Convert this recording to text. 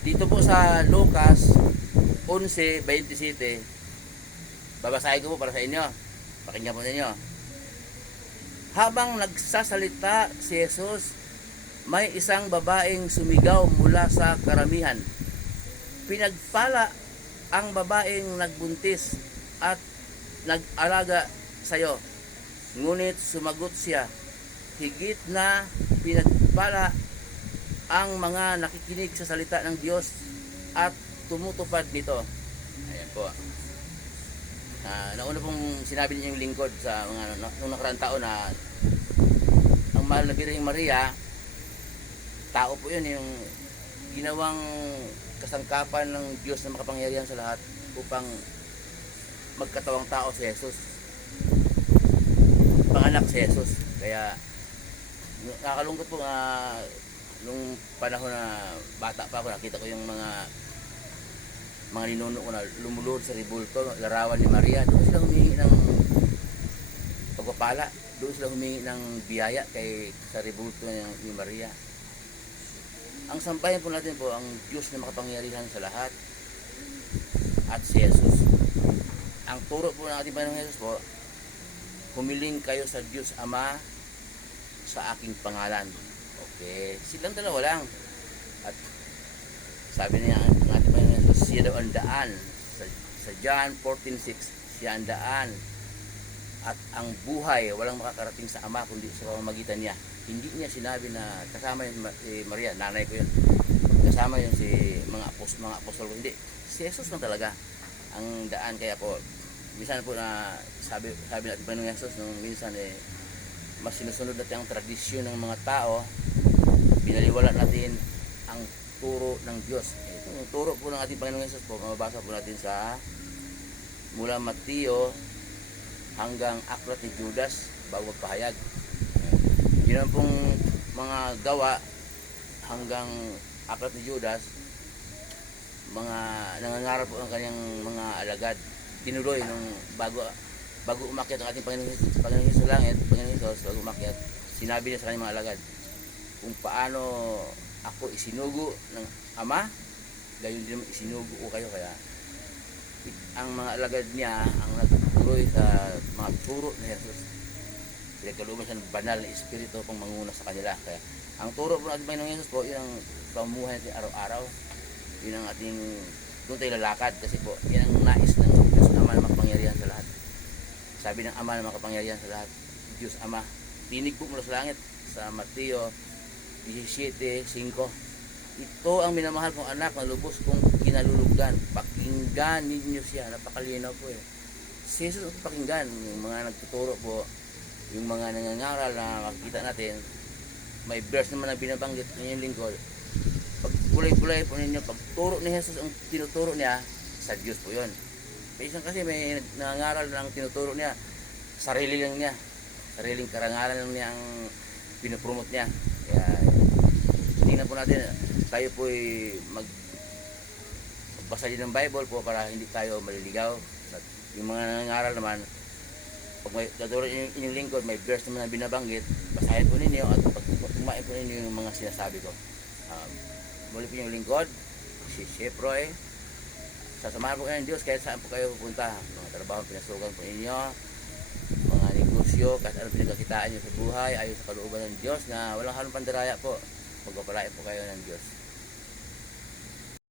Dito po sa Lucas 11:27, babasahin ko po para sa inyo. Pakinggan po ninyo. Habang nagsasalita si Jesus, may isang babaeng sumigaw mula sa karamihan. Pinagpala ang babaeng nagbuntis at nag-alaga sa'yo. Ngunit sumagot siya, higit na pinagpala ang mga nakikinig sa salita ng Diyos at tumutupad nito. Ayan po. Nauna pong sinabi niya yung lingkod sa mga nung nakaraang taon na ang mahal na Birheng Maria, tao po yun, yung ginawang kasangkapan ng Diyos na makapangyarihan sa lahat upang magkatawang tao si Jesus, panganak si Jesus. Kaya nakakalungkot po nung panahon na bata pa ako, nakita ko yung mga ninuno ko na lumulod sa rebulto, larawan ni Maria. Doon sila humingi ng pagpapala, doon sila humingi ng biyaya sa rebulto ni Maria. Ang sampayan po natin po ang Diyos na makapangyarihan sa lahat at si Jesus. Ang turo po ng ating Panginoong Jesus po, humiling kayo sa Diyos Ama sa aking pangalan. Okay, silang dalawa lang. At sabi niya ang ating Panginoong Jesus, siya daw ang daan. Sa John 14:6, siya ang daan at ang buhay, walang makakarating sa Ama kundi sa pamamagitan niya. Hindi niya sinabi na kasama yung si Maria, nanay ko yun, kasama yung si mga apostol ko. Hindi, si Jesus lang talaga ang daan. Kaya po minsan po na sabi natin Panginoong Jesus nung minsan mas sinusunod natin ang tradisyon ng mga tao, binaliwala natin ang turo ng Diyos. Itong turo po ng ating Panginoong Jesus po, mababasa po natin sa mula Mateo hanggang aklat ni Judas bago magpahayag. Yun ang pong mga gawa hanggang aklat ni Judas, mga nangangarap po ang kanyang mga alagad. Tinuloy nung bago umakyat ang ating Panginoong Jesus sa langit, Panginoong Jesus, bago umakyat, sinabi niya sa kanyang mga alagad kung paano ako isinugo ng Ama, gayon din isinugo ko kayo. Kaya ang mga alagad niya ang nagtuloy sa mga turo ni Jesus. Pinagkalooban siya ng banal na espiritu pang manguna sa kanila. Kaya ang turo po ng ating Panginoong Jesus po, yun ang pamuhay natin araw-araw. Yun ang ating doon tayo lalakad, kasi po yan ang nais ng Diyos Ama na makapangyarihan sa lahat. Sabi ng Ama na makapangyarihan sa lahat, Diyos Ama, tinig po mula sa langit sa Mateo 17:5. Ito ang minamahal kong anak na lubos kong kinalulugdan. Pakinggan ninyo siya. Napakalinaw po si Jesus ang pakinggan. Yung mga nagtuturo po, yung mga nangangaral na makikita natin, may verse naman na binabanggit ng yung lingkod. Pag bulay-bulay po ninyo, pagturo ni Jesus, ang tinuturo niya sa Diyos po yun. Minsan kasi may nangangaral na ang tinuturo niya, sarili lang niya, sariling karangalan lang niya ang pinopromote niya. Kaya tingnan po natin, tayo po magbasa din ng Bible po para hindi tayo maliligaw. At yung mga nangangaral naman, pag may katulad inyong lingkod, may verse naman na binabanggit, basahin po ninyo at pagkumain po ninyo yung mga sinasabi ko. Muli po yung lingkod, si Chef Roy. Sasamahan po kayo ng Diyos kahit saan po kayo pupunta. Mga trabaho pinasukan po ninyo, mga negosyo, kahit ano pinagkakitaan nyo sa buhay, ayon sa kalooban ng Diyos na walang halong pandaraya po. Magpapalain po kayo ng Diyos.